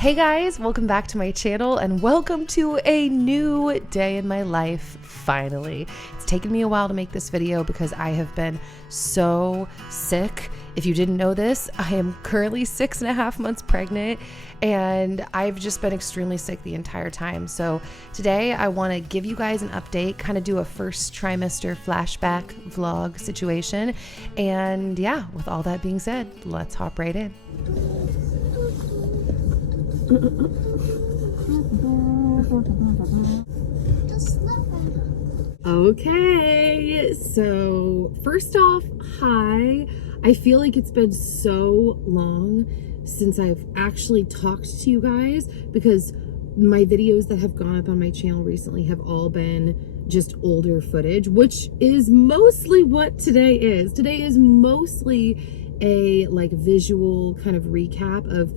Hey guys, welcome back to my channel and welcome to a new day in my life, finally. It's taken me a while to make this video because I have been so sick. If you didn't know this, I am currently 6.5 months pregnant and I've just been extremely sick the entire time. So today I want to give you guys an update, kind of do a first trimester flashback vlog situation. And yeah, with all that being said, let's hop right in. Okay, so first off, hi. I feel like it's been so long since I've actually talked to you guys because my videos that have gone up on my channel recently have all been just older footage, which is mostly what today is. Today is mostly a like visual kind of recap of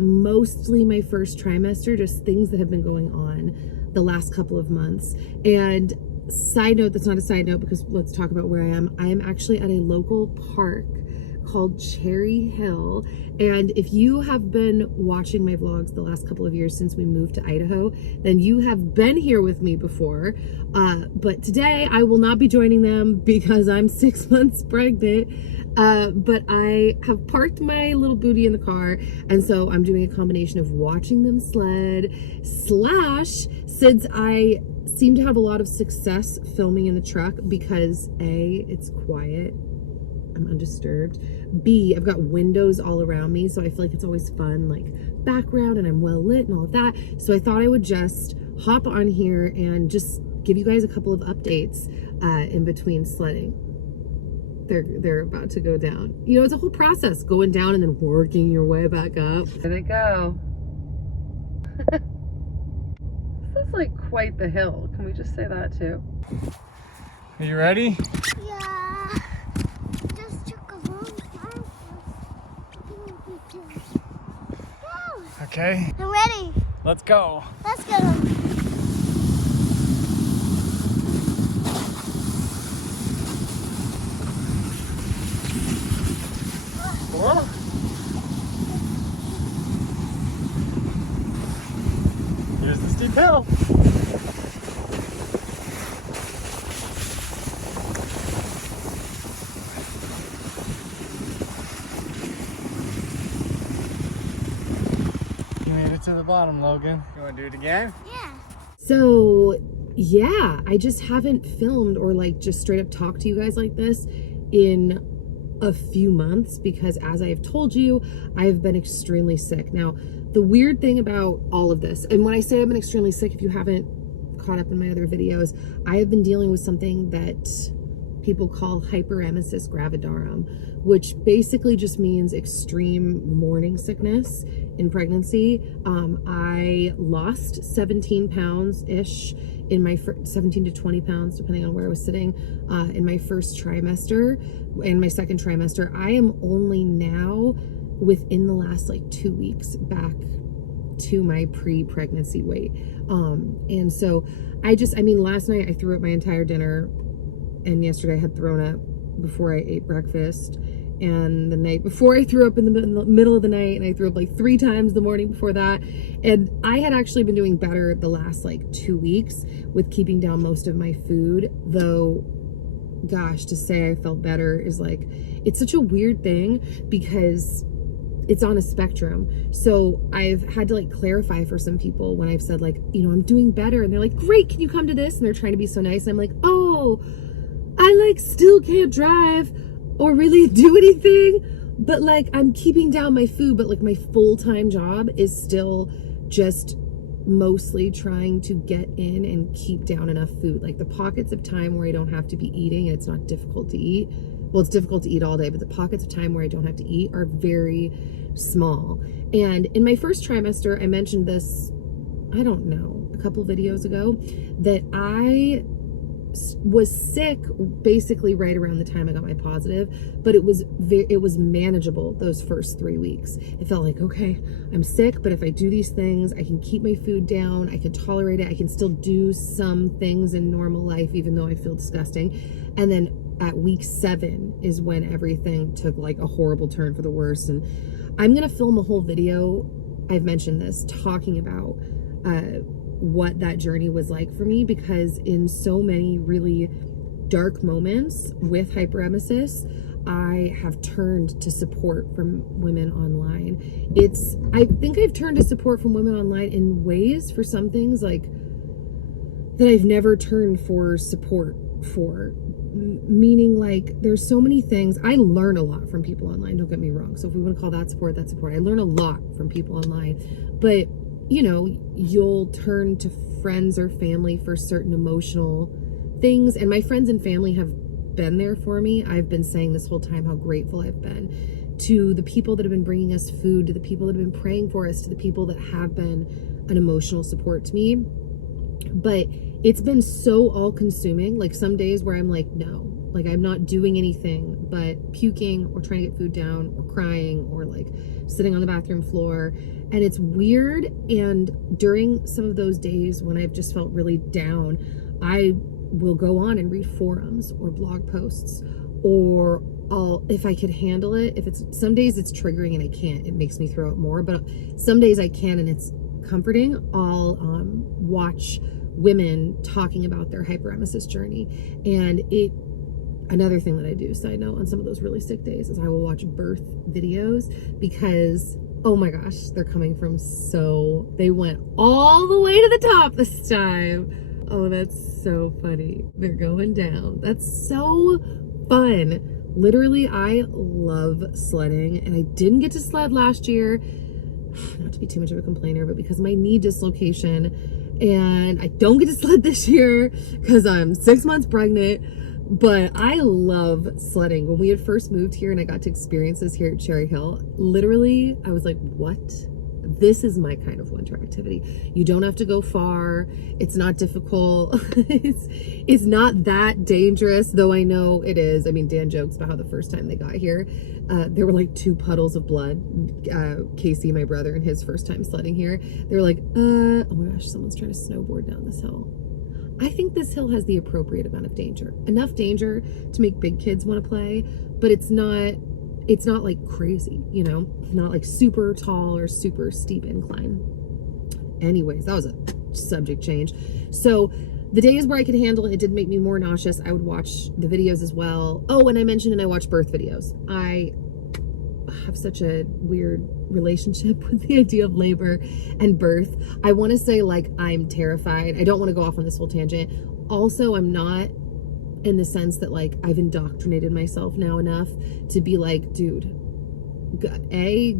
mostly my first trimester, just things that have been going on the last couple of months. And side note, that's not a side note because let's talk about where I am. I am actually at a local park called Cherry Hill. And if you have been watching my vlogs the last couple of years since we moved to Idaho, then you have been here with me before. But today I will not be joining them because I'm 6 months pregnant. But I have parked my little booty in the car, and so I'm doing a combination of watching them sled, slash, since I seem to have a lot of success filming in the truck because A, it's quiet, I'm undisturbed, B, I've got windows all around me, so I feel like it's always fun, like background, and I'm well lit and all of that. So I thought I would just hop on here and just give you guys a couple of updates in between sledding. They're about to go down. You know, it's a whole process, going down and then working your way back up. There they go. This is like quite the hill. Can we just say that too? Are you ready? Yeah. Just took a long time. Go. Okay. I'm ready. Let's go. Let's go. Here's the steep hill. You made it to the bottom, Logan. You want to do it again? Yeah. So yeah, I just haven't filmed or like just straight up talked to you guys like this in a few months because, as I have told you, I've been extremely sick. Now, the weird thing about all of this, and when I say I've been extremely sick, if you haven't caught up in my other videos, I have been dealing with something that people call Hyperemesis gravidarum, which basically just means extreme morning sickness in pregnancy. I lost 17 pounds-ish in my 17 to 20 pounds, depending on where I was sitting, in my first trimester and my second trimester. I am only now, within the last like 2 weeks, back to my pre-pregnancy weight. And so I mean, last night I threw up my entire dinner, and yesterday I had thrown up before I ate breakfast, and the night before I threw up in the middle of the night, and I threw up like 3 times the morning before that. And I had actually been doing better the last like 2 weeks with keeping down most of my food, though gosh, to say I felt better is like, it's such a weird thing because it's on a spectrum. So I've had to like clarify for some people when I've said like, you know, I'm doing better, and they're like, great, can you come to this? And they're trying to be so nice, and I'm like, oh, I like still can't drive or really do anything, but like I'm keeping down my food, but like my full-time job is still just mostly trying to get in and keep down enough food. Like the pockets of time where I don't have to be eating and it's not difficult to eat. Well, it's difficult to eat all day, but the pockets of time where I don't have to eat are very small. And in my first trimester, I mentioned this, I don't know, a couple videos ago, that I was sick basically right around the time I got my positive, but it was manageable those first 3 weeks. It felt like, okay, I'm sick, but if I do these things, I can keep my food down, I can tolerate it, I can still do some things in normal life even though I feel disgusting. And then at week 7 is when everything took like a horrible turn for the worse. And I'm gonna film a whole video I've mentioned this, talking about what that journey was like for me, because in so many really dark moments with hyperemesis, I have turned to support from women online. I think I've turned to support from women online in ways for some things like that I've never turned for support for. Meaning, like, there's so many things. I learn a lot from people online, don't get me wrong. So if we want to call that support, that's support. I learn a lot from people online. But, you know, you'll turn to friends or family for certain emotional things. And my friends and family have been there for me. I've been saying this whole time how grateful I've been to the people that have been bringing us food, to the people that have been praying for us, to the people that have been an emotional support to me. But it's been so all-consuming. Like, some days where I'm like, no, like, I'm not doing anything but puking or trying to get food down or crying or like sitting on the bathroom floor. And it's weird. And during some of those days when I've just felt really down, I will go on and read forums or blog posts, or if I could handle it, some days it's triggering and I can't, it makes me throw up more, but some days I can and it's comforting. I'll watch women talking about their hyperemesis journey. And another thing that I do, side note, on some of those really sick days is I will watch birth videos, because oh my gosh, they're coming from they went all the way to the top this time. Oh, that's so funny. They're going down. That's so fun. Literally, I love sledding, and I didn't get to sled last year. Not to be too much of a complainer, but because of my knee dislocation, and I don't get to sled this year because I'm 6 months pregnant. But I love sledding. When we had first moved here and I got to experience this here at Cherry Hill, literally, I was like, what? This is my kind of winter activity. You don't have to go far. It's not difficult. It's not that dangerous, though I know it is. I mean, Dan jokes about how the first time they got here, there were like 2 puddles of blood. Casey, my brother, and his first time sledding here, they were like, oh my gosh, someone's trying to snowboard down this hill. I think this hill has the appropriate amount of danger. Enough danger to make big kids want to play, but it's not like crazy, you know, not like super tall or super steep incline. Anyways, that was a subject change. So the days where I could handle it, it did make me more nauseous. I would watch the videos as well. Oh, and I mentioned, and I watch birth videos. I have such a weird relationship with the idea of labor and birth. I want to say, like, I'm terrified. I don't want to go off on this whole tangent. Also, I'm not, in the sense that, like, I've indoctrinated myself now enough to be like, dude,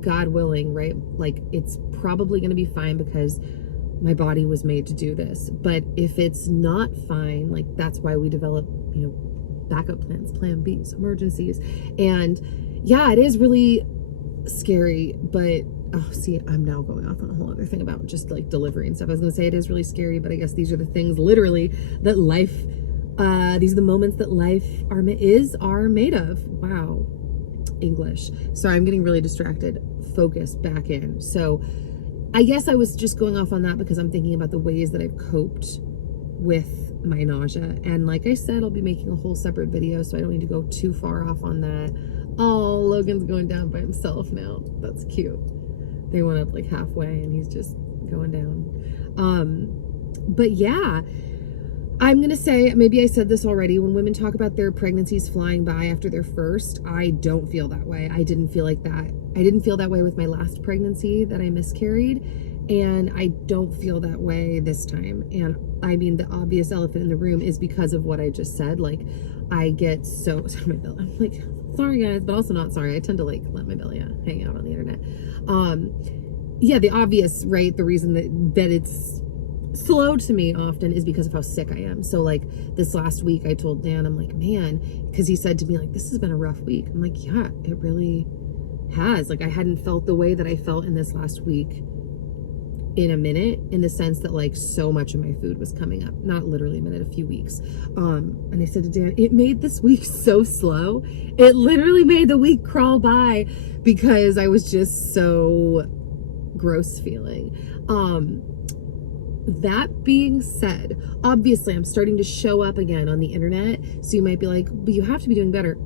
God willing, right? Like, it's probably going to be fine because my body was made to do this. But if it's not fine, like, that's why we develop, you know, backup plans, plan Bs, emergencies. And yeah, it is really scary, but oh, see, I'm now going off on a whole other thing about just like delivery and stuff. I was going to say it is really scary, but I guess these are the things literally that life, these are the moments that life are made of. Wow. English. Sorry, I'm getting really distracted. Focus back in. So I guess I was just going off on that because I'm thinking about the ways that I've coped with my nausea. And like I said, I'll be making a whole separate video, so I don't need to go too far off on that. Oh, Logan's going down by himself now. That's cute. They went up like halfway and he's just going down. But yeah, I'm going to say, maybe I said this already, when women talk about their pregnancies flying by after their first, I don't feel that way. I didn't feel like that. I didn't feel that way with my last pregnancy that I miscarried. And I don't feel that way this time. And I mean, the obvious elephant in the room is because of what I just said. Like, I get so, I'm like, sorry guys, but also not sorry. I tend to like let my belly hang out on the internet. Yeah, the obvious, right? The reason that it's slow to me often is because of how sick I am. So like this last week I told Dan, I'm like, man, because he said to me like, this has been a rough week. I'm like, yeah, it really has. Like, I hadn't felt the way that I felt in this last week in a minute, in the sense that like so much of my food was coming up, not literally a minute, a few weeks. And I said to Dan, it made this week so slow. It literally made the week crawl by because I was just so gross feeling. That being said, obviously I'm starting to show up again on the internet. So you might be like, but you have to be doing better.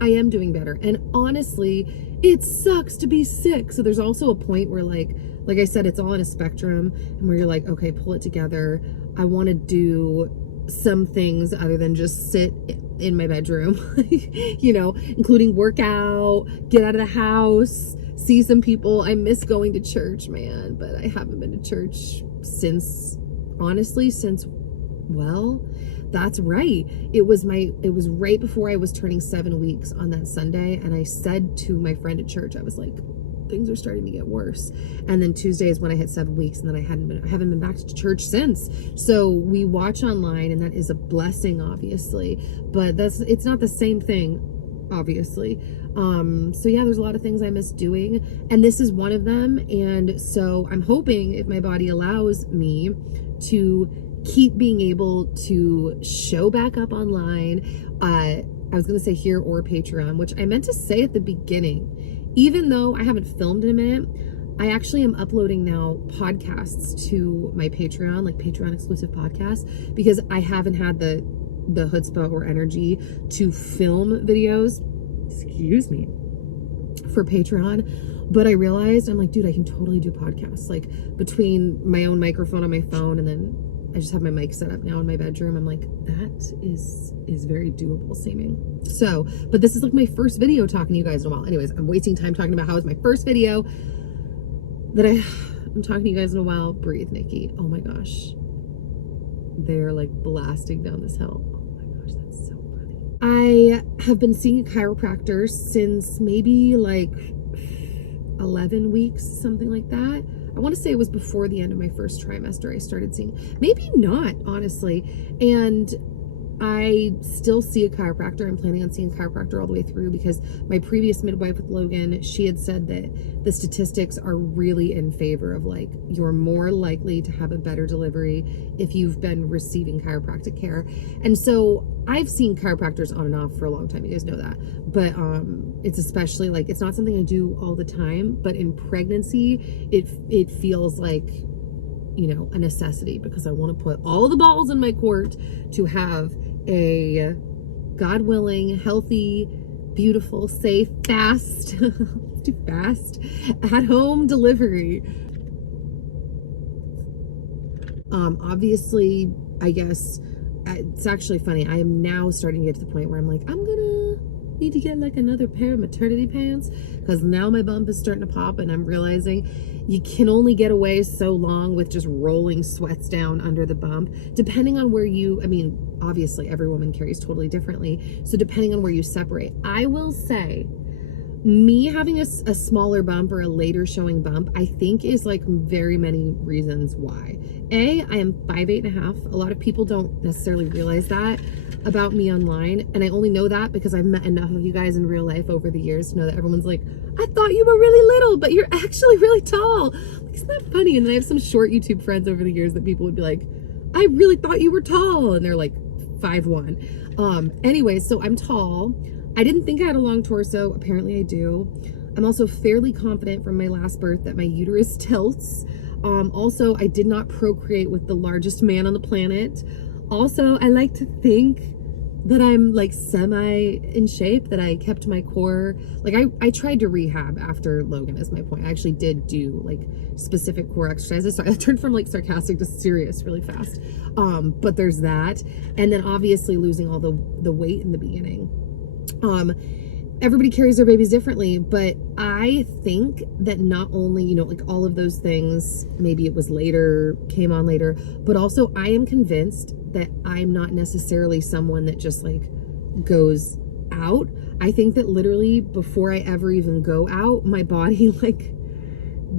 I am doing better. And honestly, it sucks to be sick. So there's also a point where like like I said, it's all in a spectrum, and where you're like, okay, pull it together. I want to do some things other than just sit in my bedroom, you know, including workout, get out of the house, see some people. I miss going to church, man, but I haven't been to church since, well, that's right. It was right before I was turning 7 weeks on that Sunday. And I said to my friend at church, I was like, things are starting to get worse. And then Tuesday is when I hit 7 weeks, and then I haven't been back to church since. So we watch online, and that is a blessing, obviously, but it's not the same thing, obviously. So yeah, there's a lot of things I miss doing, and this is one of them. And so I'm hoping, if my body allows me, to keep being able to show back up online. I was going to say here or Patreon, which I meant to say at the beginning. Even though I haven't filmed in a minute, I actually am uploading now podcasts to my Patreon, like Patreon exclusive podcasts, because I haven't had the chutzpah or energy to film videos, excuse me, for Patreon. But I realized, I'm like, dude, I can totally do podcasts, like between my own microphone on my phone, and then I just have my mic set up now in my bedroom. I'm like, that is very doable seeming. So, but this is like my first video talking to you guys in a while. Anyways, I'm wasting time talking about how it's my first video that I'm talking to you guys in a while. Breathe, Nikki. Oh my gosh. They're like blasting down this hill. Oh my gosh, that's so funny. I have been seeing a chiropractor since maybe like 11 weeks, something like that. I want to say it was before the end of my first trimester I started seeing, maybe not, honestly. And I still see a chiropractor. I'm planning on seeing a chiropractor all the way through, because my previous midwife with Logan, she had said that the statistics are really in favor of, like, you're more likely to have a better delivery if you've been receiving chiropractic care. And so I've seen chiropractors on and off for a long time. You guys know that. But it's especially, like, it's not something I do all the time, but in pregnancy, it feels like, you know, a necessity, because I want to put all the balls in my court to have a, God willing, healthy, beautiful, safe, fast, too fast, at home delivery. Obviously, I guess it's actually funny. I am now starting to get to the point where I'm like, I'm gonna need to get like another pair of maternity pants, because now my bump is starting to pop, and I'm realizing you can only get away so long with just rolling sweats down under the bump, depending on where I mean, obviously every woman carries totally differently, so depending on where you separate. I will say, me having a smaller bump or a later showing bump, I think is like very many reasons why. I am 5'8.5". A lot of people don't necessarily realize that about me online, and I only know that because I've met enough of you guys in real life over the years to know that everyone's like, I thought you were really little, but you're actually really tall. Like, isn't that funny? And then I have some short YouTube friends over the years that people would be like, I really thought you were tall, and they're like 5'1". Anyway, so I'm tall. I didn't think I had a long torso. Apparently I do. I'm also fairly confident from my last birth that my uterus tilts. Also, I did not procreate with the largest man on the planet. Also, I like to think that I'm like semi in shape, that I kept my core. Like I tried to rehab after Logan, is my point. I actually did do like specific core exercises. Sorry, I turned from like sarcastic to serious really fast. But there's that. And then obviously losing all the weight in the beginning. Everybody carries their babies differently, but I think that not only, you know, like all of those things, maybe it was later, came on later, but also I am convinced that I'm not necessarily someone that just like goes out. I think that literally before I ever even go out, my body like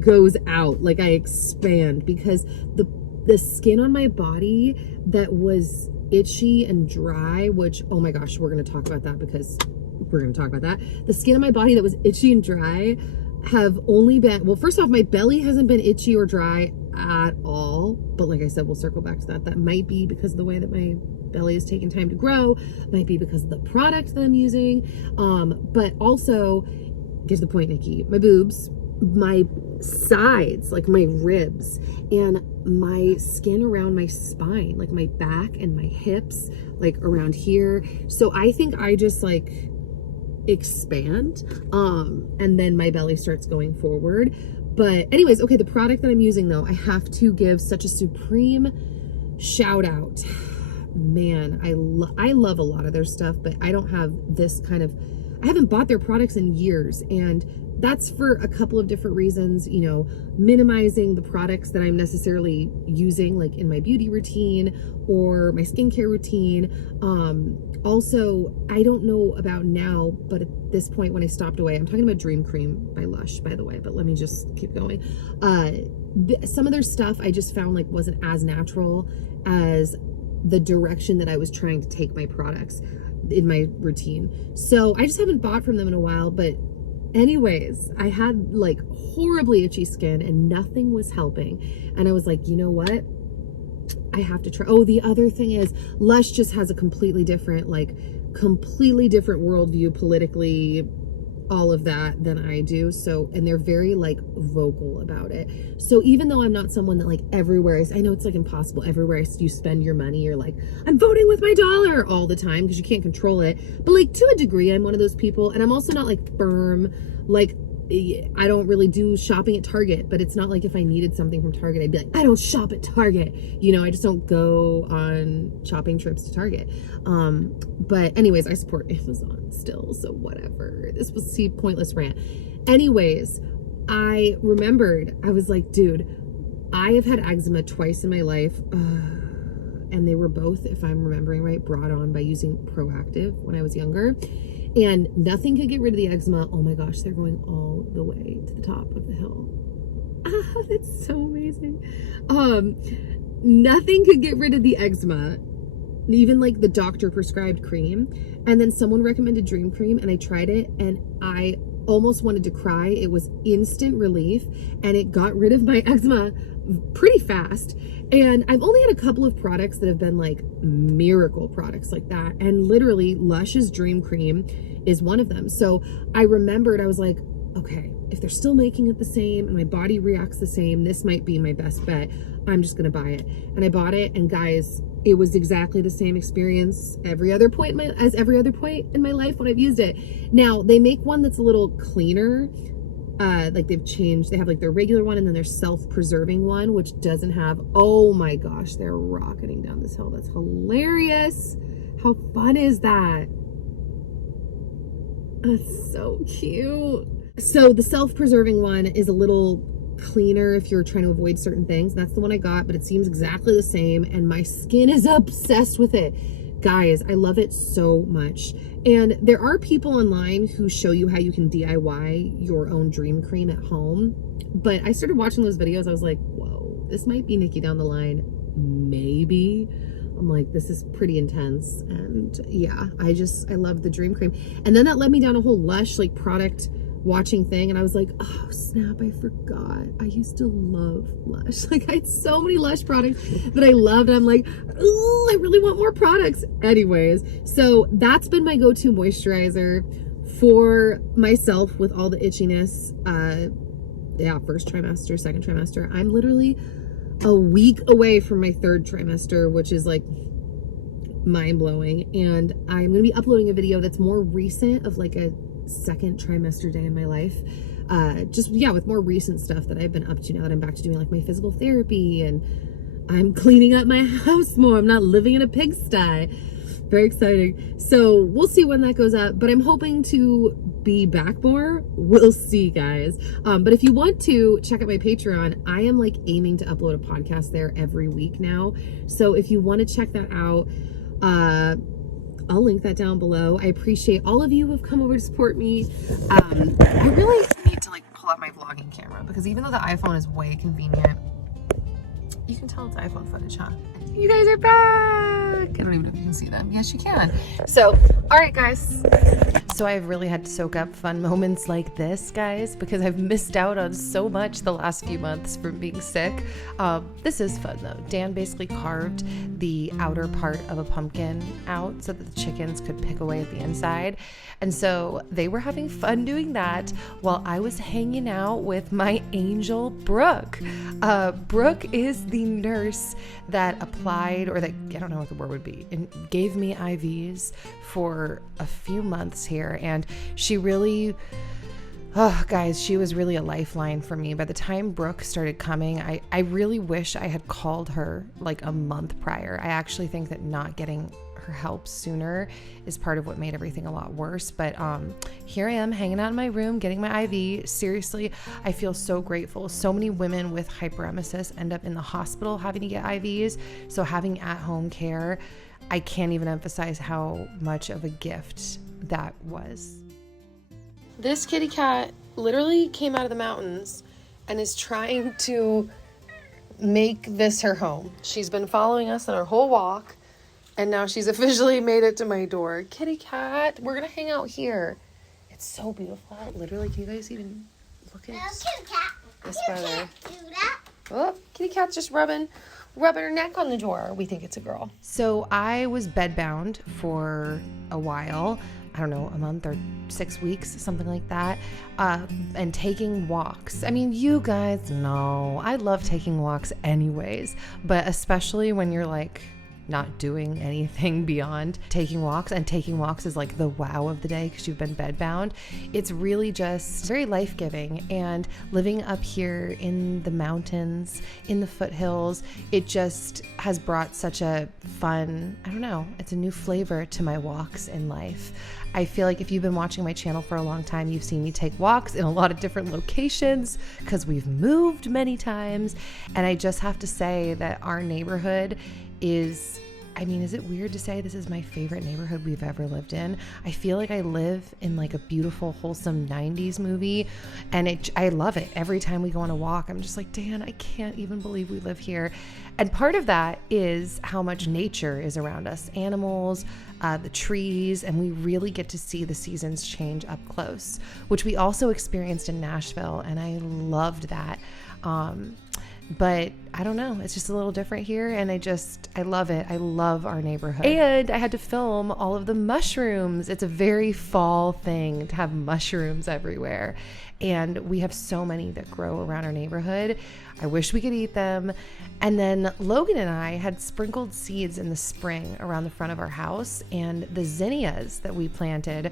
goes out, like I expand, because the skin on my body that was itchy and dry, which, oh my gosh, we're going to talk about that, because we're going to talk about that. The skin on my body that was itchy and dry have only been, well, first off, my belly hasn't been itchy or dry at all. But like I said, we'll circle back to that. That might be because of the way that my belly is taking time to grow. Might be because of the product that I'm using. But also, get to the point, Nikki, my boobs, my sides, like my ribs, and my skin around my spine, like my back and my hips, like around here. So I think I just like expand. And then my belly starts going forward. But anyways, okay, the product that I'm using though, I have to give such a supreme shout out. Man, I love a lot of their stuff, but I don't have this kind of, I haven't bought their products in years, and that's for a couple of different reasons, you know, minimizing the products that I'm necessarily using like in my beauty routine or my skincare routine. Also, I don't know about now, but at this point when I stopped away, I'm talking about Dream Cream by Lush, by the way, but let me just keep going. Some of their stuff I just found like wasn't as natural as the direction that I was trying to take my products in my routine. So I just haven't bought from them in a while, but anyways, I had like horribly itchy skin and nothing was helping. And I was like, you know what? I have to try. Oh, the other thing is Lush just has a completely different worldview politically, all of that than I do. So, and they're very like vocal about it. So even though I'm not someone that like everywhere, I know it's like impossible. Everywhere you spend your money, you're like, I'm voting with my dollar all the time because you can't control it. But like to a degree, I'm one of those people. And I'm also not like firm, like I don't really do shopping at Target, but it's not like if I needed something from Target, I'd be like, I don't shop at Target. You know, I just don't go on shopping trips to Target. But anyways, I support Amazon still, so whatever. This was pointless rant. Anyways, I remembered, I was like, dude, I have had eczema twice in my life. And they were both, if I'm remembering right, brought on by using Proactive when I was younger. And nothing could get rid of the eczema. Oh my gosh, they're going all the way to the top of the hill. Ah, that's so amazing. Nothing could get rid of the eczema, even like the doctor prescribed cream. And then someone recommended Dream Cream and I tried it and I almost wanted to cry. It was instant relief and it got rid of my eczema pretty fast. And I've only had a couple of products that have been like miracle products like that. And literally Lush's Dream Cream is one of them. So I remembered, I was like, okay, if they're still making it the same and my body reacts the same, this might be my best bet. I'm just going to buy it. And I bought it. And guys, it was exactly the same experience as every other point in my life when I've used it. Now they make one that's a little cleaner. Like they have like their regular one and then their self-preserving one, which doesn't have, oh my gosh, they're rocketing down this hill. That's hilarious. How fun is that? That's so cute. So the self-preserving one is a little cleaner if you're trying to avoid certain things. That's the one I got, but it seems exactly the same and my skin is obsessed with it. Guys, I love it so much. And there are people online who show you how you can DIY your own Dream Cream at home. But I started watching those videos. I was like, whoa, this might be Nikki down the line. Maybe. I'm like, this is pretty intense. And yeah, I love the Dream Cream. And then that led me down a whole Lush like product watching thing. And I was like, oh snap, I forgot. I used to love Lush. Like I had so many Lush products that I loved. And I'm like, oh, I really want more products. Anyways, so that's been my go-to moisturizer for myself with all the itchiness. Yeah, first trimester, second trimester. I'm literally a week away from my third trimester, which is like mind-blowing. And I'm going to be uploading a video that's more recent of like a second trimester day in my life. With more recent stuff that I've been up to now that I'm back to doing like my physical therapy and I'm cleaning up my house more. I'm not living in a pigsty. Very exciting. So we'll see when that goes up, but I'm hoping to be back more. We'll see, guys. But if you want to check out my Patreon, I am like aiming to upload a podcast there every week now. So if you want to check that out, I'll link that down below. I appreciate all of you who have come over to support me. I really need to like pull out my vlogging camera because even though the iPhone is way convenient, you can tell it's iPhone footage, huh? You guys are back. I don't even know if you can see them. Yes, you can. So, all right, guys. So I've really had to soak up fun moments like this, guys, because I've missed out on so much the last few months from being sick. This is fun, though. Dan basically carved the outer part of a pumpkin out so that the chickens could pick away at the inside. And so they were having fun doing that while I was hanging out with my angel, Brooke. Brooke is the nurse that applied, or that, I don't know what the word would be, and gave me IVs for a few months here. And she really, oh, guys, she was really a lifeline for me. By the time Brooke started coming, I really wish I had called her like a month prior. I actually think that not getting her help sooner is part of what made everything a lot worse. But here I am hanging out in my room getting my IV. Seriously, I feel so grateful. So many women with hyperemesis end up in the hospital having to get IVs. So having at-home care, I can't even emphasize how much of a gift that was. This kitty cat literally came out of the mountains and is trying to make this her home. She's been following us on our whole walk, and now she's officially made it to my door. Kitty cat, we're gonna hang out here. It's so beautiful out. Literally, can you guys even look at Kitty cat. this weather? Do that. Oh, kitty cat's just rubbing her neck on the door. We think it's a girl. So I was bedbound for a while. I don't know, a month or 6 weeks, something like that, and taking walks. I mean, you guys know I love taking walks anyways, but especially when you're like not doing anything beyond taking walks, and taking walks is like the wow of the day because you've been bedbound. It's really just very life-giving, and living up here in the mountains, in the foothills, it just has brought such a fun, I don't know, it's a new flavor to my walks in life. I feel like if you've been watching my channel for a long time, you've seen me take walks in a lot of different locations because we've moved many times. And I just have to say that our neighborhood is, I mean, is it weird to say this is my favorite neighborhood we've ever lived in? I feel like I live in like a beautiful, wholesome 90s movie, and I love it. Every time we go on a walk, I'm just like, Dan, I can't even believe we live here. And part of that is how much nature is around us, animals, the trees, and we really get to see the seasons change up close, which we also experienced in Nashville, and I loved that. But I don't know, it's just a little different here, and I love it. I love our neighborhood. And I had to film all of the mushrooms. It's a very fall thing to have mushrooms everywhere. And we have so many that grow around our neighborhood. I wish we could eat them. And then Logan and I had sprinkled seeds in the spring around the front of our house, and the zinnias that we planted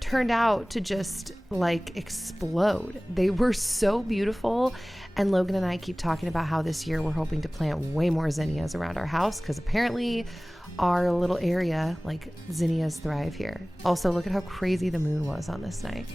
turned out to just like explode. They were so beautiful. And Logan and I keep talking about how this year we're hoping to plant way more zinnias around our house, because apparently our little area, like, zinnias thrive here. Also, look at how crazy the moon was on this night.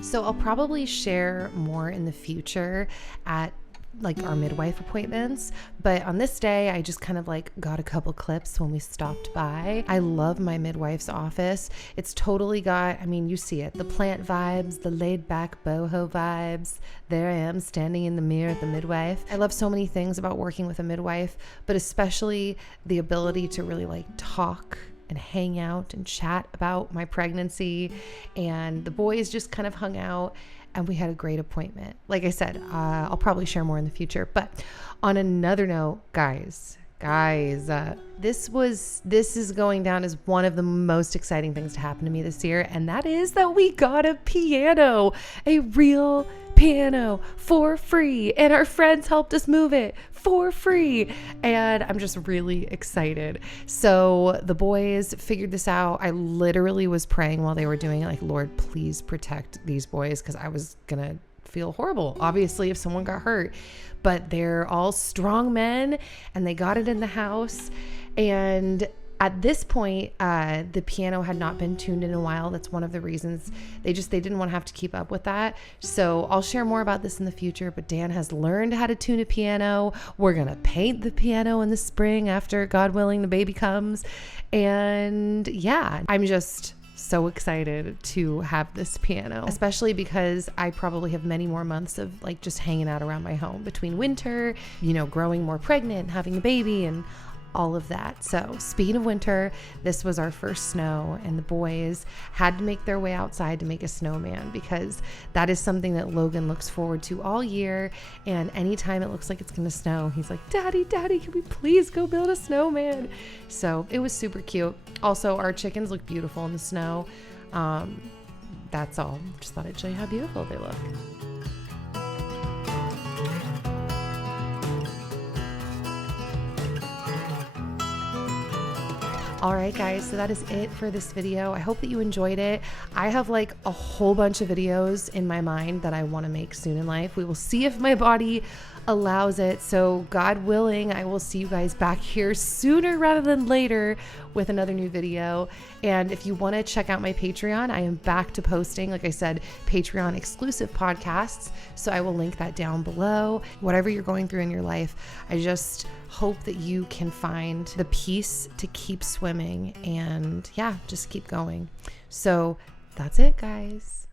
So I'll probably share more in the future at like our midwife appointments, but on this day I just kind of like got a couple clips when we stopped by. I love my midwife's office. It's totally got, I mean, you see it, the plant vibes, the laid back boho vibes. There I am standing in the mirror at the midwife. I love so many things about working with a midwife, but especially the ability to really like talk and hang out and chat about my pregnancy. And the boys just kind of hung out, and we had a great appointment. Like I said, I'll probably share more in the future. But on another note, guys, this is going down as one of the most exciting things to happen to me this year, and that is that we got a piano, a real piano for free, and our friends helped us move it for free, and I'm just really excited. So the boys figured this out. I literally was praying while they were doing it, like, Lord, please protect these boys, because I was gonna feel horrible, obviously, if someone got hurt. But they're all strong men, and they got it in the house. And at this point, the piano had not been tuned in a while. That's one of the reasons they didn't want to have to keep up with that. So I'll share more about this in the future, but Dan has learned how to tune a piano. We're going to paint the piano in the spring after, God willing, the baby comes. And yeah, I'm just so excited to have this piano, especially because I probably have many more months of like just hanging out around my home between winter, growing more pregnant, having a baby, and all of that. So speaking of winter, this was our first snow, and the boys had to make their way outside to make a snowman because that is something that Logan looks forward to all year. And anytime it looks like it's gonna snow, he's like, Daddy, can we please go build a snowman? So it was super cute. Also, our chickens look beautiful in the snow. That's all. Just thought I'd show you how beautiful they look. All right, guys, so that is it for this video. I hope that you enjoyed it. I have like a whole bunch of videos in my mind that I want to make soon in life. We will see if my body allows it. So God willing, I will see you guys back here sooner rather than later with another new video. And if you want to check out my Patreon, I am back to posting, like I said, Patreon exclusive podcasts. So I will link that down below. Whatever you're going through in your life, I just hope that you can find the peace to keep swimming and yeah, just keep going. So that's it, guys.